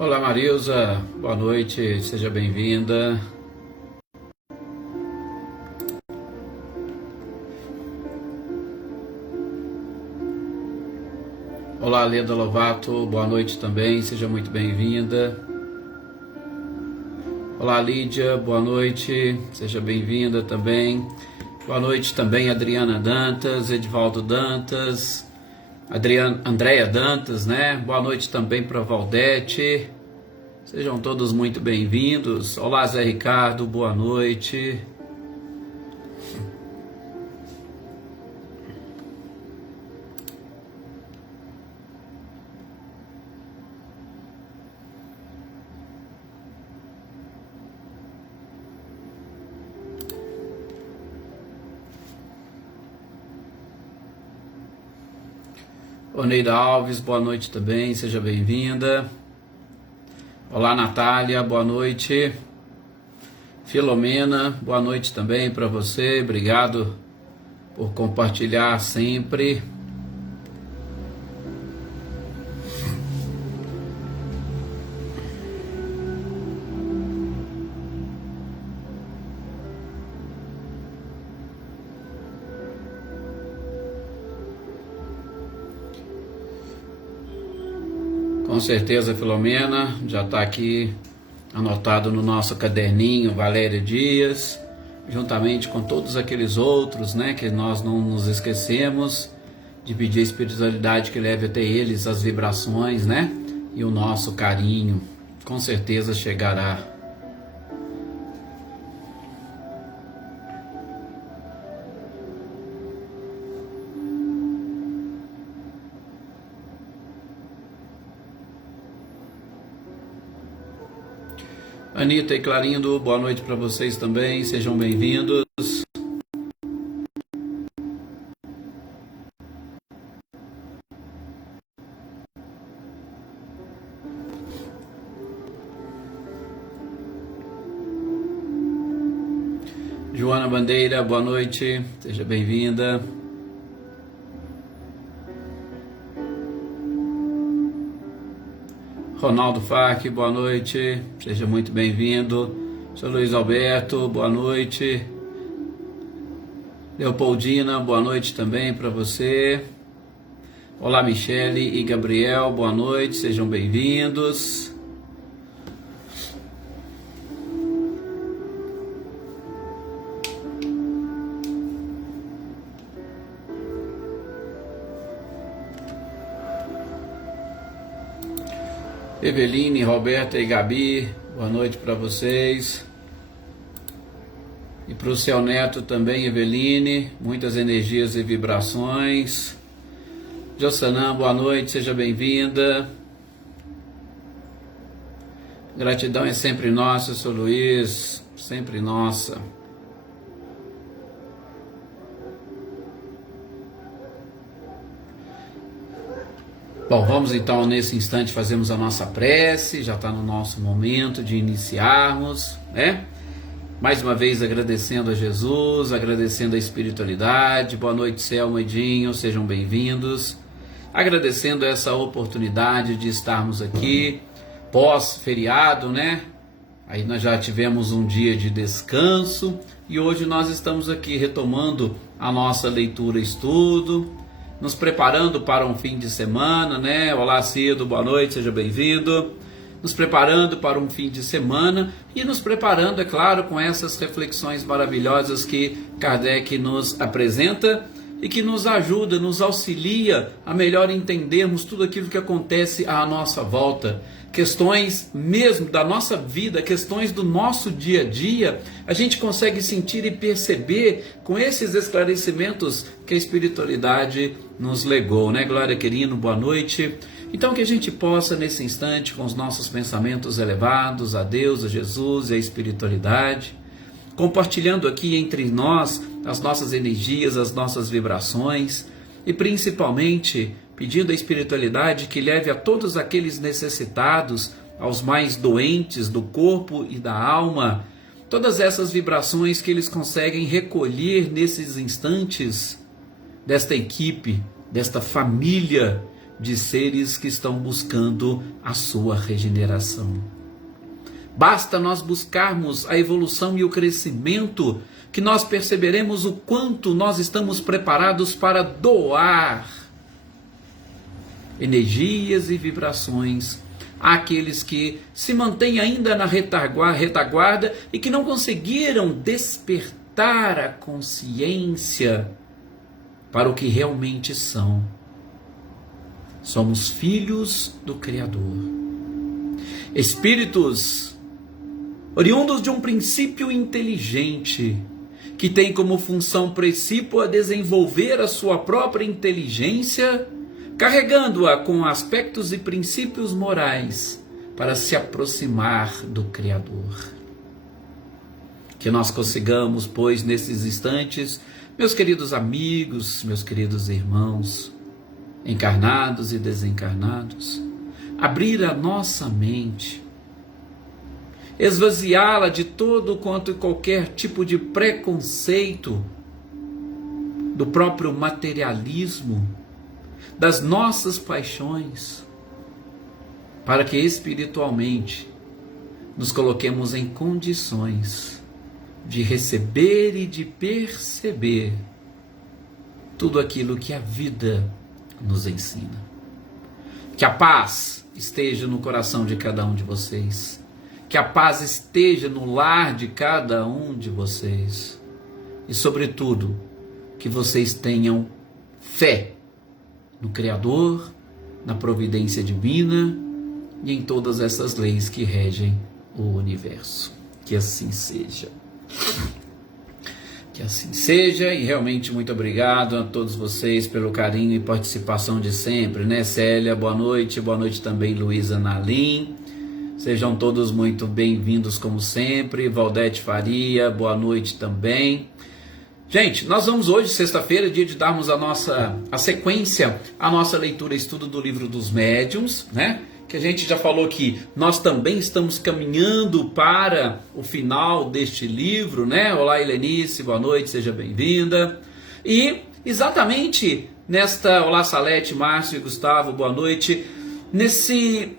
Olá Marilza, boa noite, seja bem-vinda. Olá Leda Lovato, boa noite também, seja muito bem-vinda. Olá Lídia, boa noite, seja bem-vinda também. Boa noite também Adriana Dantas, Edivaldo Dantas, Andréia Dantas, né? Boa noite também para Valdete. Sejam todos muito bem-vindos. Olá Zé Ricardo, boa noite. Oneida Alves, boa noite também, seja bem-vinda. Olá Natália, boa noite. Filomena, boa noite também para você, obrigado por compartilhar sempre. Com certeza, Filomena, já está aqui anotado no nosso caderninho Valéria Dias, juntamente com todos aqueles outros, né, que nós não nos esquecemos de pedir a espiritualidade que leve até eles as vibrações, né, e o nosso carinho, com certeza chegará. Anitta e Clarindo, boa noite para vocês também, sejam bem-vindos. Joana Bandeira, boa noite, seja bem-vinda. Ronaldo Farc, boa noite, seja muito bem-vindo. Sou Luiz Alberto, boa noite. Leopoldina, boa noite também para você. Olá Michele e Gabriel, boa noite, sejam bem-vindos. Eveline, Roberta e Gabi, boa noite para vocês. E para o seu neto também, Eveline, muitas energias e vibrações. Jossanã, boa noite, seja bem-vinda. Gratidão é sempre nossa, sou Luiz, sempre nossa. Bom, vamos então nesse instante fazermos a nossa prece, já está no nosso momento de iniciarmos, né? Mais uma vez agradecendo a Jesus, agradecendo a espiritualidade. Boa noite, Selma e Dinho, sejam bem-vindos. Agradecendo essa oportunidade de estarmos aqui pós-feriado, né? Aí nós já tivemos um dia de descanso e hoje nós estamos aqui retomando a nossa leitura e estudo, nos preparando para um fim de semana, né? Olá, Cido, boa noite, seja bem-vindo. Nos preparando para um fim de semana e nos preparando, é claro, com essas reflexões maravilhosas que Kardec nos apresenta e que nos ajuda, nos auxilia a melhor entendermos tudo aquilo que acontece à nossa volta. Questões mesmo da nossa vida, questões do nosso dia a dia, a gente consegue sentir e perceber com esses esclarecimentos que a espiritualidade nos legou, né? Glória Querino, boa noite. Então que a gente possa nesse instante, com os nossos pensamentos elevados a Deus, a Jesus e a espiritualidade, compartilhando aqui entre nós as nossas energias, as nossas vibrações e principalmente pedindo à espiritualidade que leve a todos aqueles necessitados, aos mais doentes do corpo e da alma, todas essas vibrações que eles conseguem recolher nesses instantes desta equipe, desta família de seres que estão buscando a sua regeneração. Basta nós buscarmos a evolução e o crescimento, que nós perceberemos o quanto nós estamos preparados para doar energias e vibrações àqueles que se mantêm ainda na retaguarda e que não conseguiram despertar a consciência para o que realmente são. Somos filhos do Criador, espíritos oriundos de um princípio inteligente, que tem como função principal a desenvolver a sua própria inteligência, carregando-a com aspectos e princípios morais para se aproximar do Criador. Que nós consigamos, pois, nesses instantes, meus queridos amigos, meus queridos irmãos, encarnados e desencarnados, abrir a nossa mente, esvaziá-la de todo quanto e qualquer tipo de preconceito, do próprio materialismo, das nossas paixões, para que espiritualmente nos coloquemos em condições de receber e de perceber tudo aquilo que a vida nos ensina. Que a paz esteja no coração de cada um de vocês, que a paz esteja no lar de cada um de vocês, e sobretudo que vocês tenham fé no Criador, na providência divina e em todas essas leis que regem o universo. Que assim seja. Que assim seja, e realmente muito obrigado a todos vocês pelo carinho e participação de sempre, né? Célia, boa noite também Luísa Nalim, sejam todos muito bem-vindos como sempre. Valdete Faria, boa noite também. Gente, nós vamos hoje, sexta-feira, dia de darmos a sequência, a nossa leitura e estudo do Livro dos Médiuns, né? Que a gente já falou que nós também estamos caminhando para o final deste livro, né? Olá, Helenice, boa noite, seja bem-vinda. E exatamente nesta... Olá, Salete, Márcio e Gustavo, boa noite. Nesse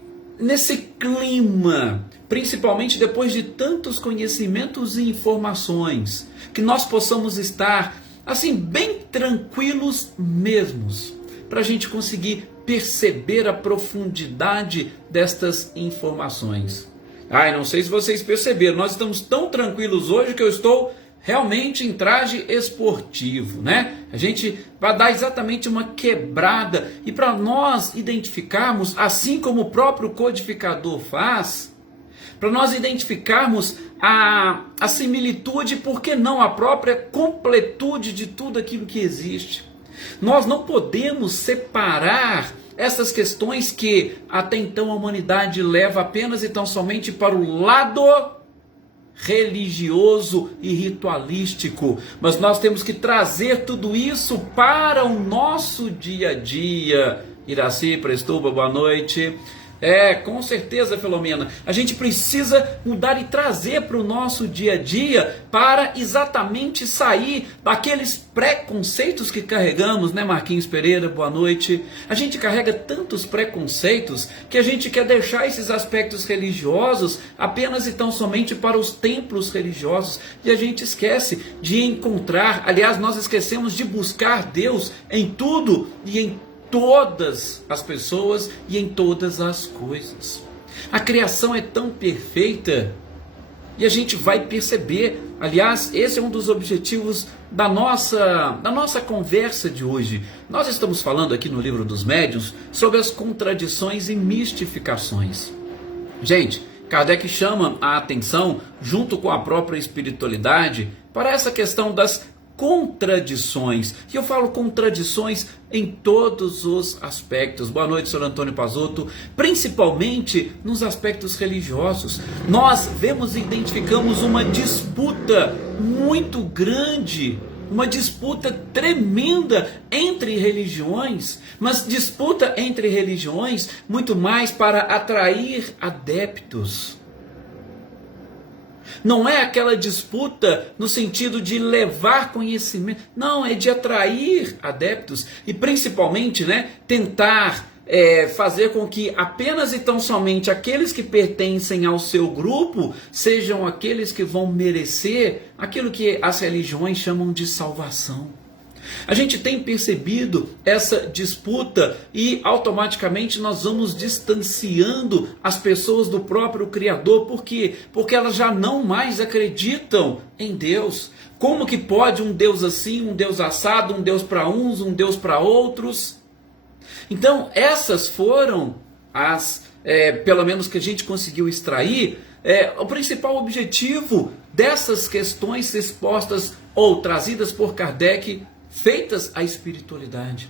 clima, principalmente depois de tantos conhecimentos e informações, que nós possamos estar, assim, bem tranquilos mesmos, para a gente conseguir perceber a profundidade destas informações. Não sei se vocês perceberam, nós estamos tão tranquilos hoje que eu estou realmente em traje esportivo, né? A gente vai dar exatamente uma quebrada, e para nós identificarmos, assim como o próprio codificador faz, para nós identificarmos a similitude, por que não a própria completude de tudo aquilo que existe. Nós não podemos separar essas questões que até então a humanidade leva apenas e tão somente para o lado religioso e ritualístico, mas nós temos que trazer tudo isso para o nosso dia a dia. Iraci Prestuba, boa noite. Com certeza, Filomena, a gente precisa mudar e trazer para o nosso dia a dia, para exatamente sair daqueles preconceitos que carregamos, né, Marquinhos Pereira, boa noite. A gente carrega tantos preconceitos que a gente quer deixar esses aspectos religiosos apenas e tão somente para os templos religiosos, e a gente esquece de encontrar, aliás, nós esquecemos de buscar Deus em tudo e em todas as pessoas e em todas as coisas. A criação é tão perfeita, e a gente vai perceber, aliás, esse é um dos objetivos da nossa conversa de hoje. Nós estamos falando aqui no Livro dos Médiuns sobre as contradições e mistificações. Gente, Kardec chama a atenção, junto com a própria espiritualidade, para essa questão das contradições, e eu falo contradições em todos os aspectos. Boa noite, Sr. Antônio Pazotto. Principalmente nos aspectos religiosos, nós vemos e identificamos uma disputa muito grande, uma disputa tremenda entre religiões, mas disputa entre religiões muito mais para atrair adeptos. Não é aquela disputa no sentido de levar conhecimento, não, é de atrair adeptos e principalmente, né, tentar fazer com que apenas e tão somente aqueles que pertencem ao seu grupo sejam aqueles que vão merecer aquilo que as religiões chamam de salvação. A gente tem percebido essa disputa e automaticamente nós vamos distanciando as pessoas do próprio Criador. Por quê? Porque elas já não mais acreditam em Deus. Como que pode um Deus assim, um Deus assado, um Deus para uns, um Deus para outros? Então essas foram pelo menos que a gente conseguiu extrair, o principal objetivo dessas questões expostas ou trazidas por Kardec, feitas à espiritualidade.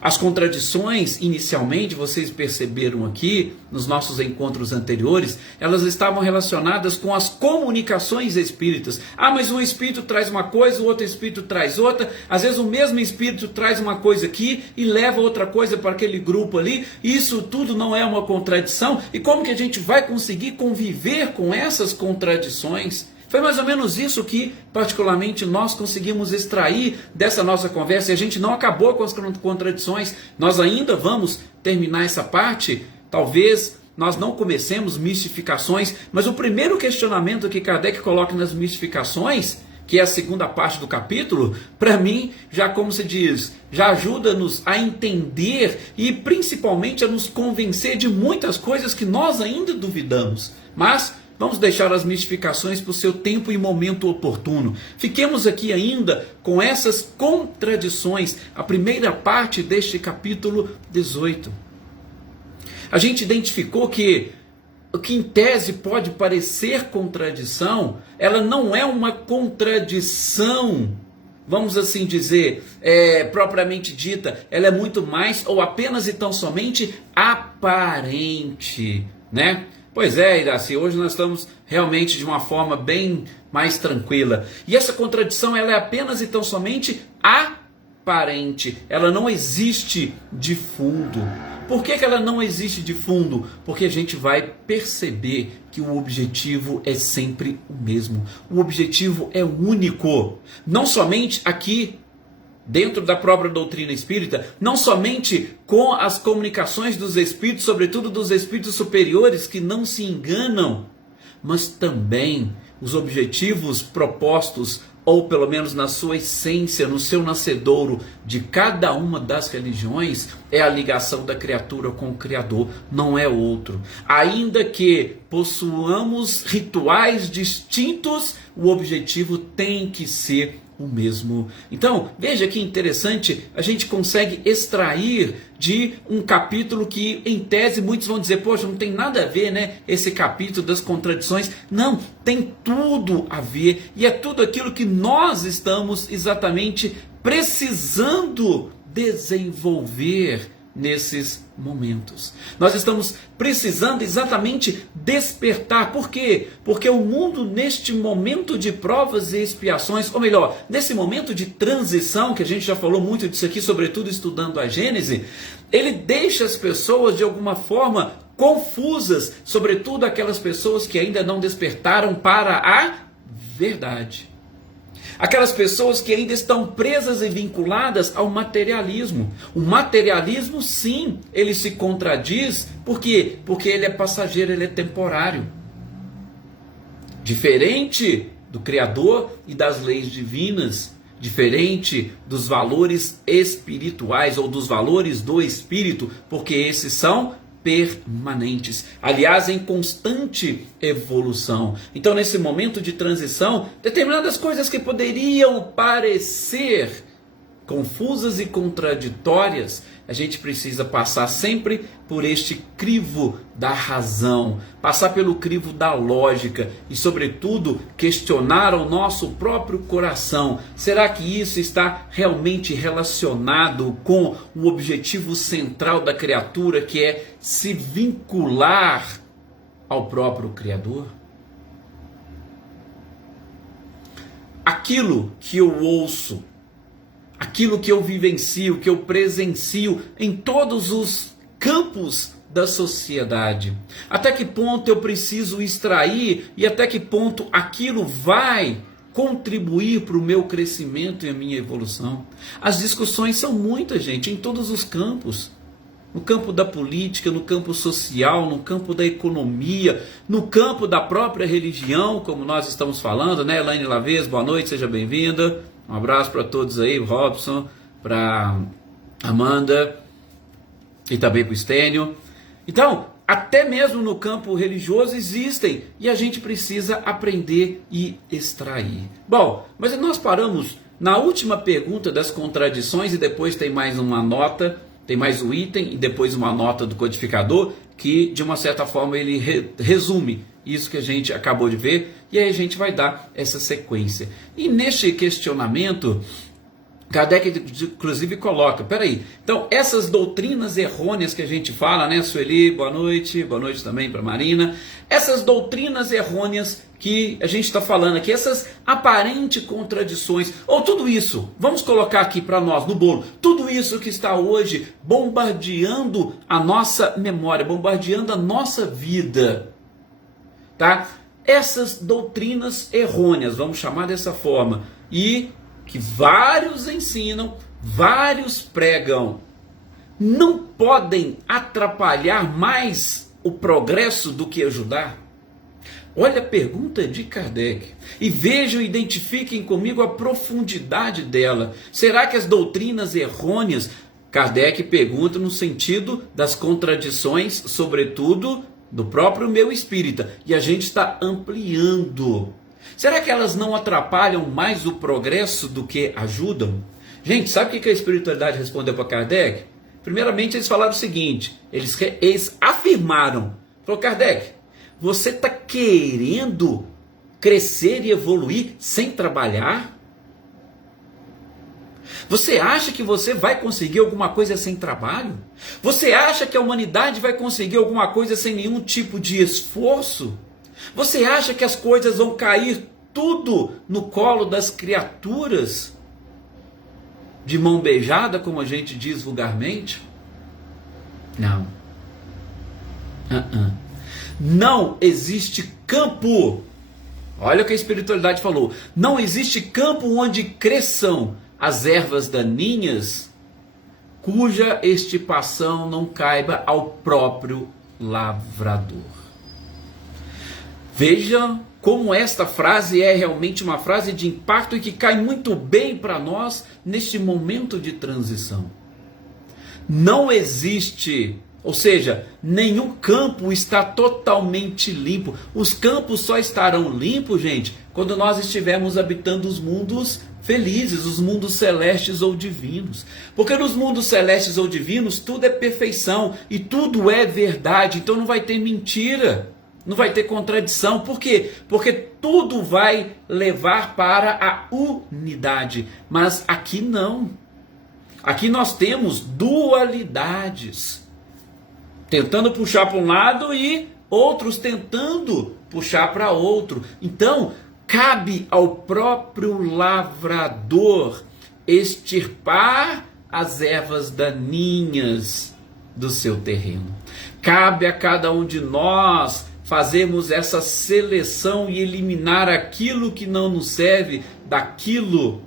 As contradições, inicialmente, vocês perceberam aqui, nos nossos encontros anteriores, elas estavam relacionadas com as comunicações espíritas. Mas um espírito traz uma coisa, o outro espírito traz outra. Às vezes o mesmo espírito traz uma coisa aqui e leva outra coisa para aquele grupo ali. Isso tudo não é uma contradição. E como que a gente vai conseguir conviver com essas contradições? Foi mais ou menos isso que, particularmente, nós conseguimos extrair dessa nossa conversa. E a gente não acabou com as contradições. Nós ainda vamos terminar essa parte. Talvez nós não comecemos mistificações, mas o primeiro questionamento que Kardec coloca nas mistificações, que é a segunda parte do capítulo, para mim, já como se diz, já ajuda-nos a entender e principalmente a nos convencer de muitas coisas que nós ainda duvidamos. Mas vamos deixar as mistificações para o seu tempo e momento oportuno. Fiquemos aqui ainda com essas contradições, a primeira parte deste capítulo 18. A gente identificou que o que em tese pode parecer contradição, ela não é uma contradição, vamos assim dizer, propriamente dita, ela é muito mais ou apenas e tão somente aparente, né? Pois é, Iraci, hoje nós estamos realmente de uma forma bem mais tranquila. E essa contradição ela é apenas e tão somente aparente. Ela não existe de fundo. Por que ela não existe de fundo? Porque a gente vai perceber que o objetivo é sempre o mesmo. O objetivo é único. Não somente aqui, dentro da própria doutrina espírita, não somente com as comunicações dos espíritos, sobretudo dos espíritos superiores que não se enganam, mas também os objetivos propostos, ou pelo menos na sua essência, no seu nascedouro de cada uma das religiões, é a ligação da criatura com o Criador, não é outro. Ainda que possuamos rituais distintos, o objetivo tem que ser o mesmo. Então, veja que interessante, a gente consegue extrair de um capítulo que, em tese, muitos vão dizer, poxa, não tem nada a ver, né, esse capítulo das contradições. Não, tem tudo a ver, e é tudo aquilo que nós estamos exatamente precisando desenvolver nesses momentos. Nós estamos precisando exatamente despertar. Por quê? Porque o mundo, neste momento de provas e expiações, ou melhor, nesse momento de transição, que a gente já falou muito disso aqui, sobretudo estudando a Gênese, ele deixa as pessoas de alguma forma confusas, sobretudo aquelas pessoas que ainda não despertaram para a verdade. Aquelas pessoas que ainda estão presas e vinculadas ao materialismo. O materialismo, sim, ele se contradiz. Por quê? Porque ele é passageiro, ele é temporário. Diferente do Criador e das leis divinas, diferente dos valores espirituais ou dos valores do Espírito, porque esses são permanentes, aliás, em constante evolução. Então, nesse momento de transição, determinadas coisas que poderiam parecer confusas e contraditórias, a gente precisa passar sempre por este crivo da razão, passar pelo crivo da lógica e, sobretudo, questionar o nosso próprio coração. Será que isso está realmente relacionado com o objetivo central da criatura, que é se vincular ao próprio Criador? Aquilo que eu ouço, aquilo que eu vivencio, que eu presencio em todos os campos da sociedade. Até que ponto eu preciso extrair e até que ponto aquilo vai contribuir para o meu crescimento e a minha evolução. As discussões são muitas, gente, em todos os campos. no campo da política, no campo social, no campo da economia, no campo da própria religião, como nós estamos falando, né? Elaine Lavez, boa noite, seja bem-vinda. Um abraço para todos aí, o Robson, para Amanda e também para o Stênio. Então, até mesmo no campo religioso existem e a gente precisa aprender e extrair. Bom, mas nós paramos na última pergunta das contradições e depois tem mais uma nota, tem mais um item e depois uma nota do codificador que de uma certa forma ele resume isso que a gente acabou de ver e aí a gente vai dar essa sequência. E neste questionamento, Kardec inclusive coloca, peraí, então essas doutrinas errôneas que a gente fala, né, Sueli, boa noite também para Marina, essas doutrinas errôneas que a gente está falando aqui, essas aparentes contradições, ou tudo isso, vamos colocar aqui para nós no bolo, tudo isso que está hoje bombardeando a nossa memória, bombardeando a nossa vida, tá? Essas doutrinas errôneas, vamos chamar dessa forma, e que vários ensinam, vários pregam, não podem atrapalhar mais o progresso do que ajudar? Olha a pergunta de Kardec e vejam, identifiquem comigo a profundidade dela. Será que as doutrinas errôneas, Kardec pergunta no sentido das contradições, sobretudo do próprio meio espírita, e a gente está ampliando. Será que elas não atrapalham mais o progresso do que ajudam? Gente, sabe o que a espiritualidade respondeu para Kardec? Primeiramente, eles falaram o seguinte, eles afirmaram, falou, Kardec, você está querendo crescer e evoluir sem trabalhar? Você acha que você vai conseguir alguma coisa sem trabalho? Você acha que a humanidade vai conseguir alguma coisa sem nenhum tipo de esforço? Você acha que as coisas vão cair tudo no colo das criaturas? De mão beijada, como a gente diz vulgarmente? Não. Não existe campo. Olha o que a espiritualidade falou. Não existe campo onde cresçam as ervas daninhas, cuja extirpação não caiba ao próprio lavrador. Veja como esta frase é realmente uma frase de impacto e que cai muito bem para nós neste momento de transição. Não existe, ou seja, nenhum campo está totalmente limpo. Os campos só estarão limpos, gente, quando nós estivermos habitando os mundos felizes, os mundos celestes ou divinos. Porque nos mundos celestes ou divinos tudo é perfeição e tudo é verdade, então não vai ter mentira. Não vai ter contradição. Por quê? Porque tudo vai levar para a unidade. Mas aqui não. Aqui nós temos dualidades. Tentando puxar para um lado e outros tentando puxar para outro. Então, cabe ao próprio lavrador extirpar as ervas daninhas do seu terreno. Cabe a cada um de nós fazermos essa seleção e eliminar aquilo que não nos serve daquilo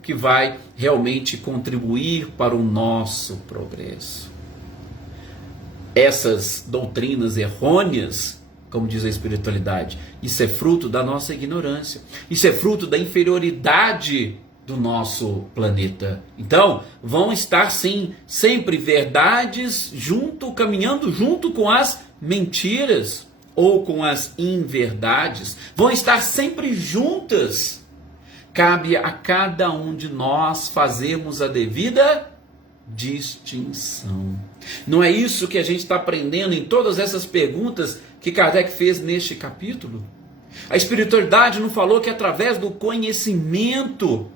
que vai realmente contribuir para o nosso progresso. Essas doutrinas errôneas, como diz a espiritualidade, isso é fruto da nossa ignorância, isso é fruto da inferioridade do nosso planeta. Então, vão estar sim, sempre verdades caminhando junto com as mentiras, ou com as inverdades, vão estar sempre juntas. Cabe a cada um de nós fazermos a devida distinção. Não é isso que a gente está aprendendo em todas essas perguntas que Kardec fez neste capítulo? A espiritualidade não falou que através do conhecimento,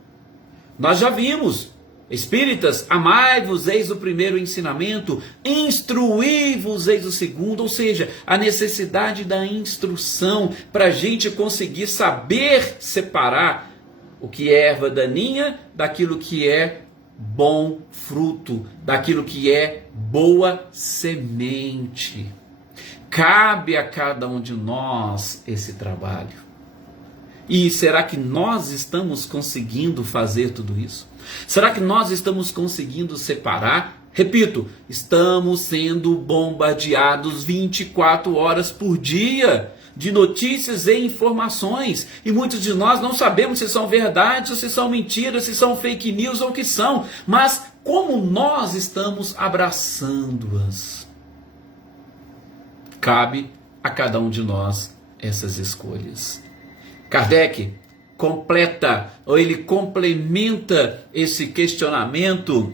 nós já vimos, espíritas, amai-vos, eis o primeiro ensinamento, instruí-vos, eis o segundo, ou seja, a necessidade da instrução para a gente conseguir saber separar o que é erva daninha daquilo que é bom fruto, daquilo que é boa semente. Cabe a cada um de nós esse trabalho. E será que nós estamos conseguindo fazer tudo isso? Será que nós estamos conseguindo separar Repito, estamos sendo bombardeados 24 horas por dia de notícias e informações, e muitos de nós não sabemos se são verdades ou se são mentiras, se são fake news ou o que são, mas como nós estamos abraçando-as? Cabe a cada um de nós essas escolhas. Kardec completa, ou ele complementa esse questionamento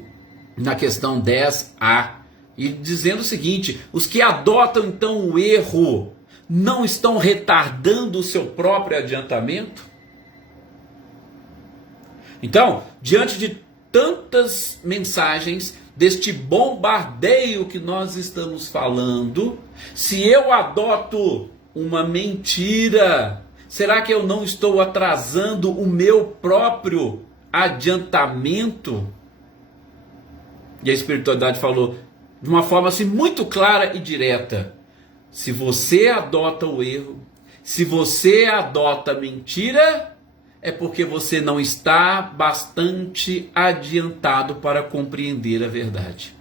na questão 10A, e dizendo o seguinte: os que adotam então o erro não estão retardando o seu próprio adiantamento? Então, diante de tantas mensagens, deste bombardeio que nós estamos falando, se eu adoto uma mentira, será que eu não estou atrasando o meu próprio adiantamento? E a espiritualidade falou de uma forma assim muito clara e direta: se você adota o erro, se você adota a mentira, é porque você não está bastante adiantado para compreender a verdade.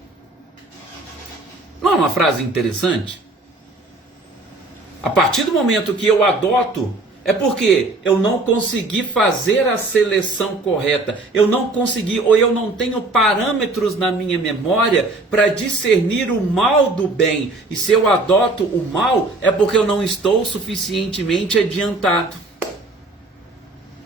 Não é uma frase interessante? A partir do momento que eu adoto, é porque eu não consegui fazer a seleção correta, eu não consegui, ou eu não tenho parâmetros na minha memória para discernir o mal do bem. E se eu adoto o mal, é porque eu não estou suficientemente adiantado.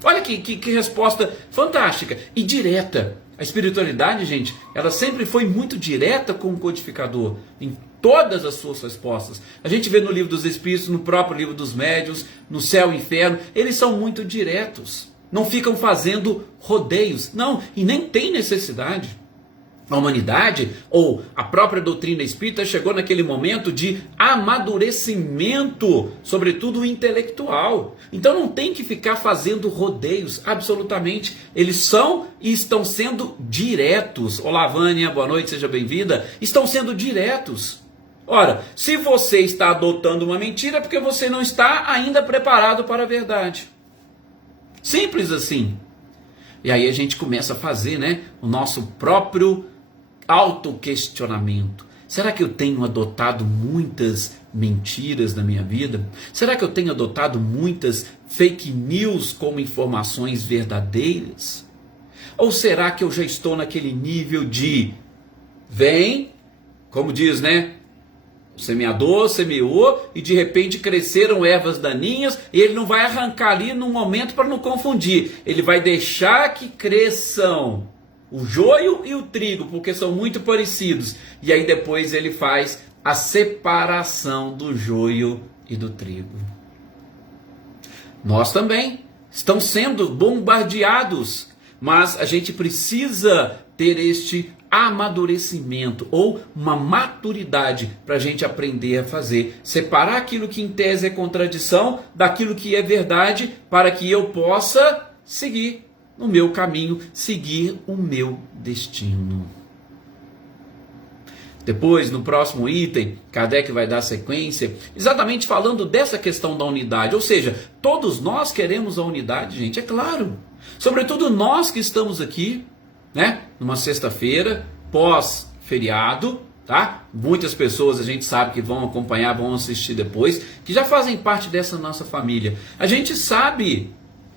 Olha que resposta fantástica e direta. A espiritualidade, gente, ela sempre foi muito direta com o codificador em todas as suas respostas. A gente vê no livro dos Espíritos, no próprio livro dos Médiuns, no Céu e Inferno, eles são muito diretos. Não ficam fazendo rodeios. Não, e nem tem necessidade. A humanidade, ou a própria doutrina espírita, chegou naquele momento de amadurecimento, sobretudo intelectual. Então não tem que ficar fazendo rodeios, absolutamente. Eles são e estão sendo diretos. Olá, Vânia, boa noite, seja bem-vinda. Estão sendo diretos. Ora, se você está adotando uma mentira, é porque você não está ainda preparado para a verdade. Simples assim. E aí a gente começa a fazer, o nosso próprio autoquestionamento. Será que eu tenho adotado muitas mentiras na minha vida? Será que eu tenho adotado muitas fake news como informações verdadeiras? Ou será que eu já estou naquele nível de vem, como diz, o semeador semeou e de repente cresceram ervas daninhas, e ele não vai arrancar ali num momento para não confundir. Ele vai deixar que cresçam o joio e o trigo, porque são muito parecidos. E aí depois ele faz a separação do joio e do trigo. Nós também estamos sendo bombardeados, mas a gente precisa ter este amadurecimento ou uma maturidade para a gente aprender a fazer, separar aquilo que em tese é contradição daquilo que é verdade, para que eu possa seguir no meu caminho, seguir o meu destino. Depois, no próximo item, Kardec vai dar sequência, exatamente falando dessa questão da unidade. Ou seja, todos nós queremos a unidade, gente, é claro. Sobretudo nós que estamos aqui, numa sexta-feira, pós-feriado, tá? Muitas pessoas a gente sabe que vão acompanhar, vão assistir depois, que já fazem parte dessa nossa família. A gente sabe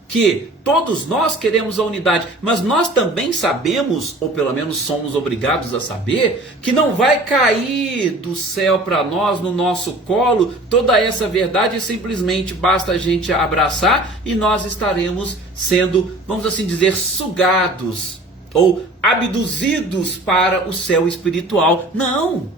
que todos nós queremos a unidade, mas nós também sabemos, ou pelo menos somos obrigados a saber, que não vai cair do céu para nós, no nosso colo, toda essa verdade, e simplesmente basta a gente abraçar e nós estaremos sendo, vamos assim dizer, sugados ou abduzidos para o céu espiritual. Não!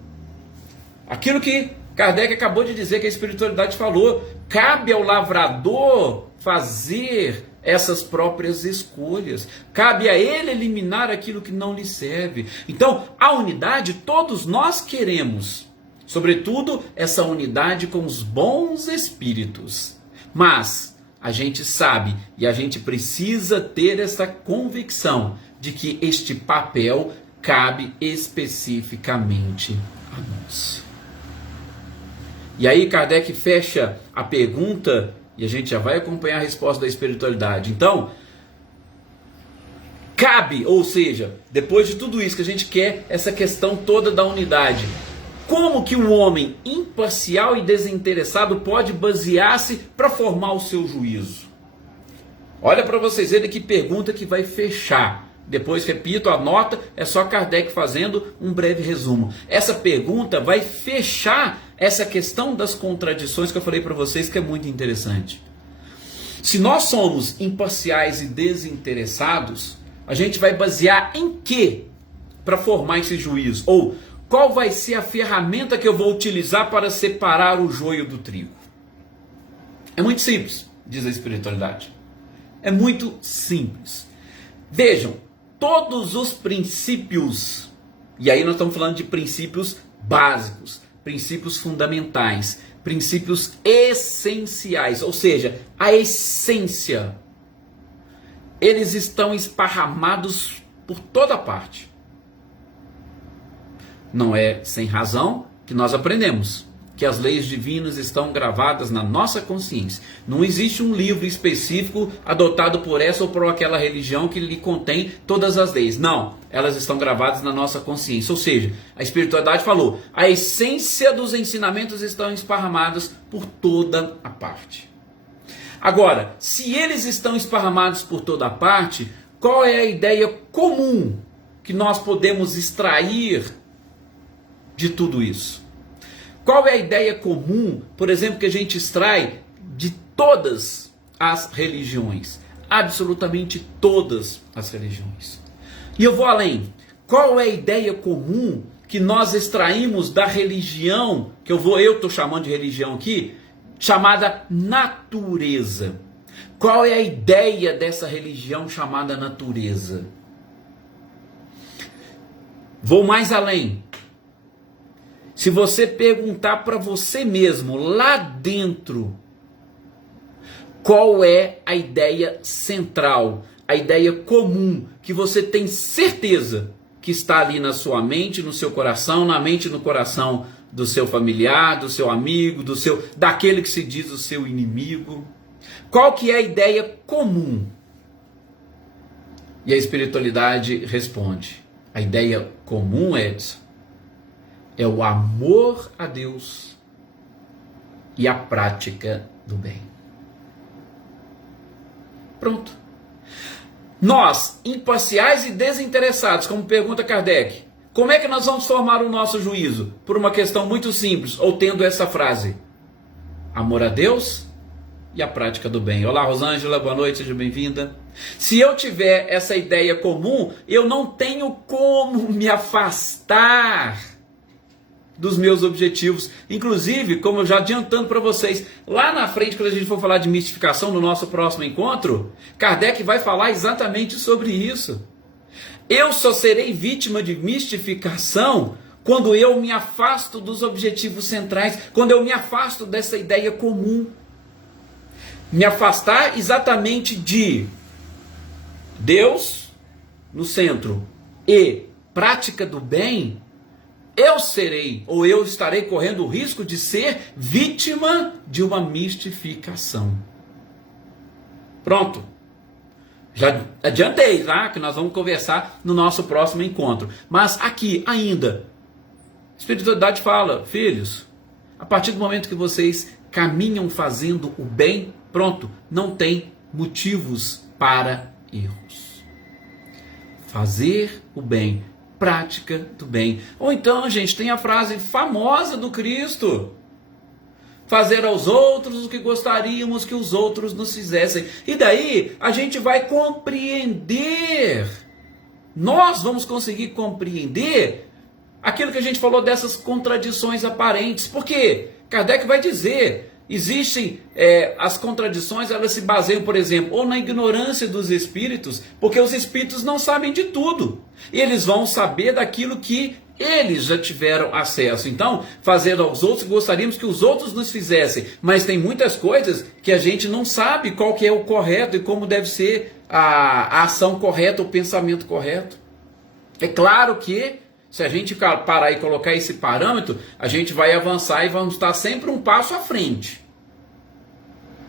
Aquilo que Kardec acabou de dizer, que a espiritualidade falou, cabe ao lavrador fazer essas próprias escolhas. Cabe a ele eliminar aquilo que não lhe serve. Então, a unidade todos nós queremos. Sobretudo, essa unidade com os bons espíritos. Mas a gente sabe e a gente precisa ter essa convicção de que este papel cabe especificamente a nós. E aí Kardec fecha a pergunta, e a gente já vai acompanhar a resposta da espiritualidade. Então, Cabe, ou seja, depois de tudo isso que a gente quer, essa questão toda da unidade. Como que um homem imparcial e desinteressado pode basear-se para formar o seu juízo? Olha para vocês verem que pergunta que vai fechar. Depois, repito, anota, é só Kardec fazendo um breve resumo. Essa pergunta vai fechar essa questão das contradições que eu falei para vocês, que é muito interessante. Se nós somos imparciais e desinteressados, a gente vai basear em quê para formar esse juízo? Ou qual vai ser a ferramenta que eu vou utilizar para separar o joio do trigo? É muito simples, diz a espiritualidade. É muito simples. Vejam, todos os princípios, e aí nós estamos falando de princípios básicos, princípios fundamentais, princípios essenciais, ou seja, a essência, eles estão esparramados por toda parte. Não é sem razão que nós aprendemos que as leis divinas estão gravadas na nossa consciência. Não existe um livro específico adotado por essa ou por aquela religião que lhe contém todas as leis. Não, elas estão gravadas na nossa consciência. Ou seja, a espiritualidade falou, a essência dos ensinamentos estão esparramados por toda a parte. Agora, se eles estão esparramados por toda a parte, qual é a ideia comum que nós podemos extrair de tudo isso? Qual é a ideia comum, por exemplo, que a gente extrai de todas as religiões? Absolutamente todas as religiões. E eu vou além. Qual é a ideia comum que nós extraímos da religião, que eu estou chamando de religião aqui, chamada natureza? Qual é a ideia dessa religião chamada natureza? Vou mais além. Se você perguntar para você mesmo, lá dentro, qual é a ideia central, a ideia comum, que você tem certeza que está ali na sua mente, no seu coração, na mente e no coração do seu familiar, do seu amigo, daquele que se diz o seu inimigo? Qual que é a ideia comum? E a espiritualidade responde, a ideia comum, Edson, é o amor a Deus e a prática do bem. Pronto. Nós, imparciais e desinteressados, como pergunta Kardec, como é que nós vamos formar o nosso juízo? Por uma questão muito simples, ou tendo essa frase, amor a Deus e a prática do bem. Olá, Rosângela, boa noite, seja bem-vinda. Se eu tiver essa ideia comum, eu não tenho como me afastar dos meus objetivos. Inclusive, como eu já adiantando para vocês, lá na frente, quando a gente for falar de mistificação no nosso próximo encontro, Kardec vai falar exatamente sobre isso. Eu só serei vítima de mistificação quando eu me afasto dos objetivos centrais, quando eu me afasto dessa ideia comum. Me afastar exatamente de Deus no centro e prática do bem, eu serei, ou eu estarei correndo o risco de ser vítima de uma mistificação. Pronto. Já adiantei, tá? Que nós vamos conversar no nosso próximo encontro. Mas aqui ainda, a espiritualidade fala, filhos, a partir do momento que vocês caminham fazendo o bem, pronto, não tem motivos para erros. Fazer o bem, prática do bem. Ou então, gente, tem a frase famosa do Cristo: fazer aos outros o que gostaríamos que os outros nos fizessem. E daí a gente vai compreender, nós vamos conseguir compreender aquilo que a gente falou dessas contradições aparentes. Por quê? Kardec vai dizer, existem as contradições, elas se baseiam, por exemplo, ou na ignorância dos espíritos, porque os espíritos não sabem de tudo, e eles vão saber daquilo que eles já tiveram acesso. Então, fazer aos outros, gostaríamos que os outros nos fizessem, mas tem muitas coisas que a gente não sabe qual que é o correto e como deve ser a ação correta, o pensamento correto. É claro que se a gente parar e colocar esse parâmetro, a gente vai avançar e vamos estar sempre um passo à frente.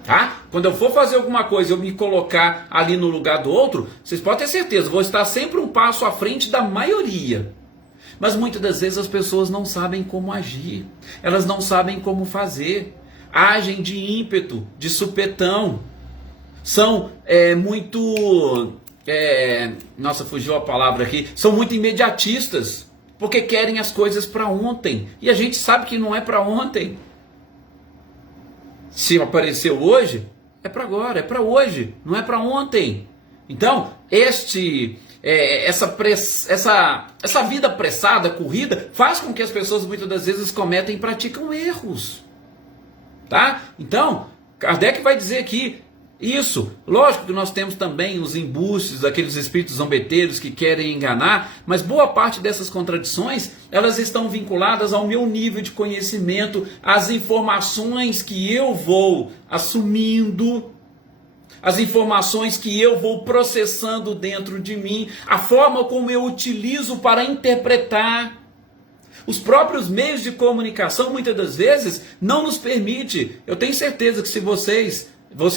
Tá? quando eu for fazer alguma coisa, eu me colocar ali no lugar do outro, vocês podem ter certeza, vou estar sempre um passo à frente da maioria. Mas muitas das vezes as pessoas não sabem como agir, elas não sabem como fazer, agem de ímpeto, de supetão, são muito... nossa, fugiu a palavra aqui, são muito imediatistas, porque querem as coisas para ontem, e a gente sabe que não é para ontem. Se apareceu hoje, é para agora, é para hoje, não é para ontem. Então, essa vida apressada, corrida, faz com que as pessoas muitas das vezes cometem e praticam erros. Tá? Então, Kardec vai dizer aqui, isso, lógico que nós temos também os embustes, aqueles espíritos zombeteiros que querem enganar, mas boa parte dessas contradições, elas estão vinculadas ao meu nível de conhecimento, às informações que eu vou assumindo, as informações que eu vou processando dentro de mim, a forma como eu utilizo para interpretar. Os próprios meios de comunicação, muitas das vezes, não nos permite. Eu tenho certeza que se vocês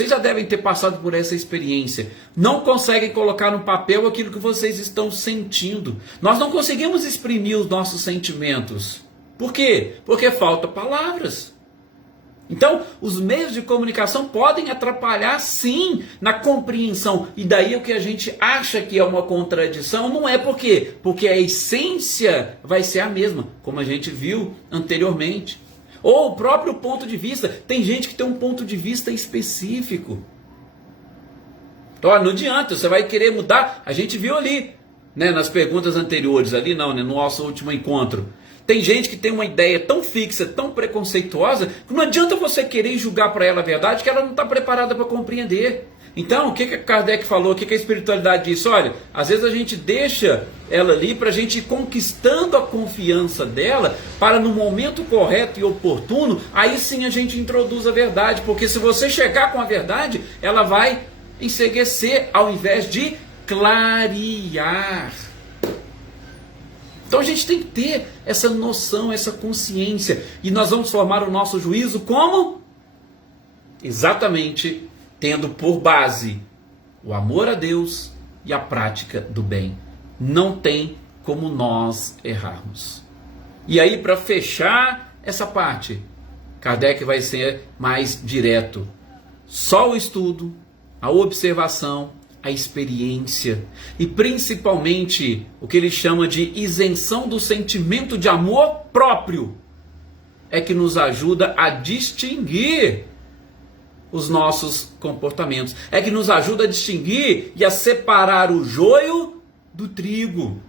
já devem ter passado por essa experiência, não conseguem colocar no papel aquilo que vocês estão sentindo. Nós não conseguimos exprimir os nossos sentimentos. Por quê? Porque falta palavras. Então, os meios de comunicação podem atrapalhar, sim, na compreensão. E daí o que a gente acha que é uma contradição, não é por quê? Porque a essência vai ser a mesma, como a gente viu anteriormente. Ou o próprio ponto de vista. Tem gente que tem um ponto de vista específico. Então, não adianta, você vai querer mudar. A gente viu ali, né, nas perguntas anteriores, ali não, né, no nosso último encontro. Tem gente que tem uma ideia tão fixa, tão preconceituosa, que não adianta você querer julgar para ela a verdade, que ela não está preparada para compreender. Então, o que Kardec falou, o que a espiritualidade disse? Olha, às vezes a gente deixa ela ali para a gente ir conquistando a confiança dela, para no momento correto e oportuno, aí sim a gente introduz a verdade, porque se você chegar com a verdade, ela vai enceguecer ao invés de clarear. Então a gente tem que ter essa noção, essa consciência, e nós vamos formar o nosso juízo como? Exatamente tendo por base o amor a Deus e a prática do bem. Não tem como nós errarmos. E aí, para fechar essa parte, Kardec vai ser mais direto. Só o estudo, a observação, a experiência e principalmente o que ele chama de isenção do sentimento de amor próprio é que nos ajuda a distinguir os nossos comportamentos, é que nos ajuda a distinguir e a separar o joio do trigo.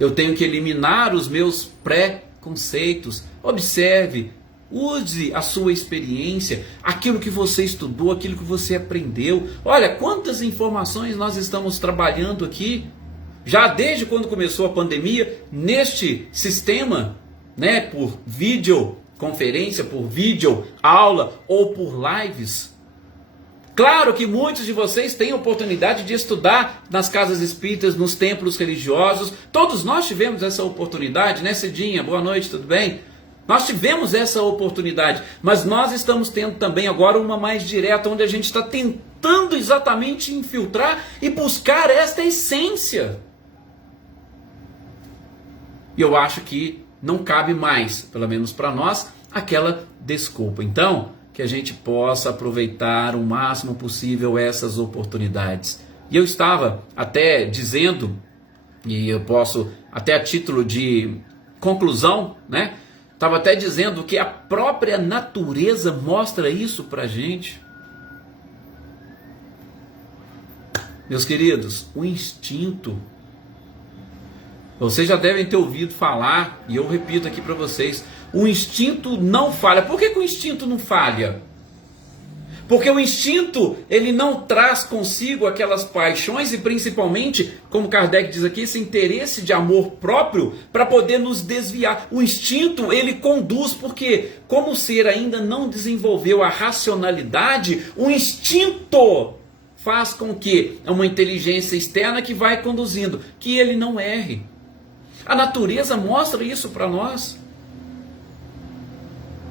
Eu tenho que eliminar os meus preconceitos. Observe, use a sua experiência, aquilo que você estudou, aquilo que você aprendeu. Olha, quantas informações nós estamos trabalhando aqui, já desde quando começou a pandemia, neste sistema, né, por videoconferência, por vídeo aula ou por lives. Claro que muitos de vocês têm a oportunidade de estudar nas casas espíritas, nos templos religiosos. Todos nós tivemos essa oportunidade, né, Cidinha? Boa noite, tudo bem? Nós tivemos essa oportunidade, mas nós estamos tendo também agora uma mais direta, onde a gente está tentando exatamente infiltrar e buscar esta essência. E eu acho que não cabe mais, pelo menos para nós, aquela desculpa. Então, que a gente possa aproveitar o máximo possível essas oportunidades. E eu estava até dizendo, e eu posso, até a título de conclusão, né? Estava até dizendo que a própria natureza mostra isso para a gente. Meus queridos, o instinto. Vocês já devem ter ouvido falar, e eu repito aqui para vocês, o instinto não falha. Por que o instinto não falha? Porque o instinto, ele não traz consigo aquelas paixões e principalmente, como Kardec diz aqui, esse interesse de amor próprio para poder nos desviar. O instinto, ele conduz, porque como o ser ainda não desenvolveu a racionalidade, o instinto faz com que é uma inteligência externa que vai conduzindo, que ele não erre. A natureza mostra isso para nós.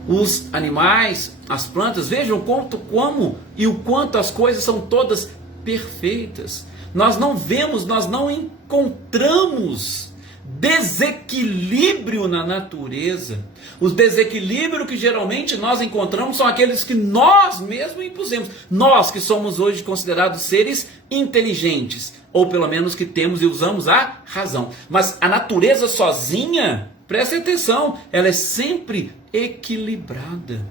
os animais, as plantas. Vejam como e o quanto as coisas são todas perfeitas. Nós não vemos, nós não encontramos desequilíbrio na natureza. Os desequilíbrios que geralmente nós encontramos são aqueles que nós mesmos impusemos. Nós que somos hoje considerados seres inteligentes, ou pelo menos que temos e usamos a razão. Mas a natureza sozinha, preste atenção, ela é sempre equilibrada.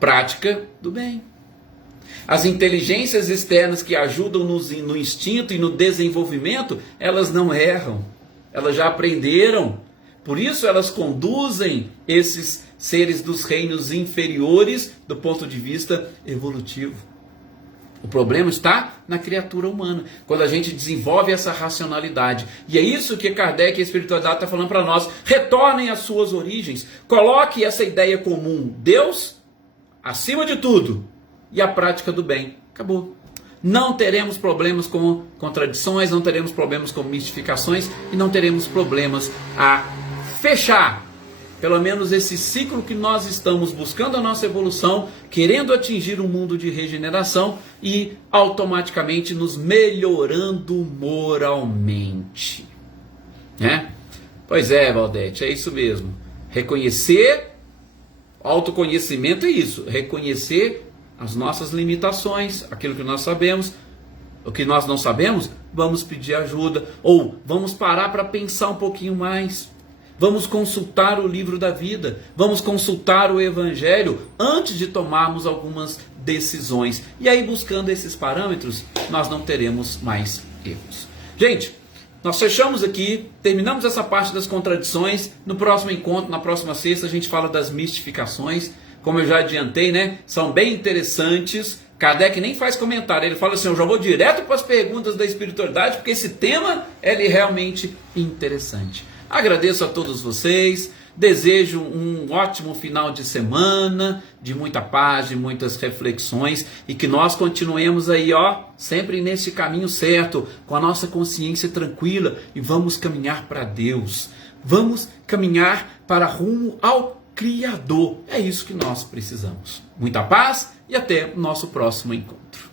Prática do bem. As inteligências externas que ajudam no instinto e no desenvolvimento, elas não erram. Elas já aprenderam. Por isso elas conduzem esses seres dos reinos inferiores do ponto de vista evolutivo. O problema está na criatura humana, quando a gente desenvolve essa racionalidade. E é isso que Kardec e a espiritualidade está falando para nós. Retornem às suas origens. Coloque essa ideia comum. Deus acima de tudo. E a prática do bem. Acabou. Não teremos problemas com contradições, não teremos problemas com mistificações e não teremos problemas a fechar, pelo menos esse ciclo que nós estamos buscando a nossa evolução, querendo atingir um mundo de regeneração e automaticamente nos melhorando moralmente. Né? Pois é, Valdete, é isso mesmo. Reconhecer, autoconhecimento é isso, reconhecer as nossas limitações, aquilo que nós sabemos. O que nós não sabemos, vamos pedir ajuda, ou vamos parar para pensar um pouquinho mais. Vamos consultar o livro da vida, vamos consultar o Evangelho antes de tomarmos algumas decisões. E aí, buscando esses parâmetros, nós não teremos mais erros. Gente, nós fechamos aqui, terminamos essa parte das contradições. No próximo encontro, na próxima sexta, a gente fala das mistificações. Como eu já adiantei, né? São bem interessantes. Kardec nem faz comentário, ele fala assim, eu já vou direto para as perguntas da espiritualidade, porque esse tema ele é realmente interessante. Agradeço a todos vocês, desejo um ótimo final de semana, de muita paz, de muitas reflexões, e que nós continuemos aí, sempre nesse caminho certo, com a nossa consciência tranquila, e vamos caminhar para Deus, vamos caminhar para rumo ao Criador. É isso que nós precisamos. Muita paz e até o nosso próximo encontro.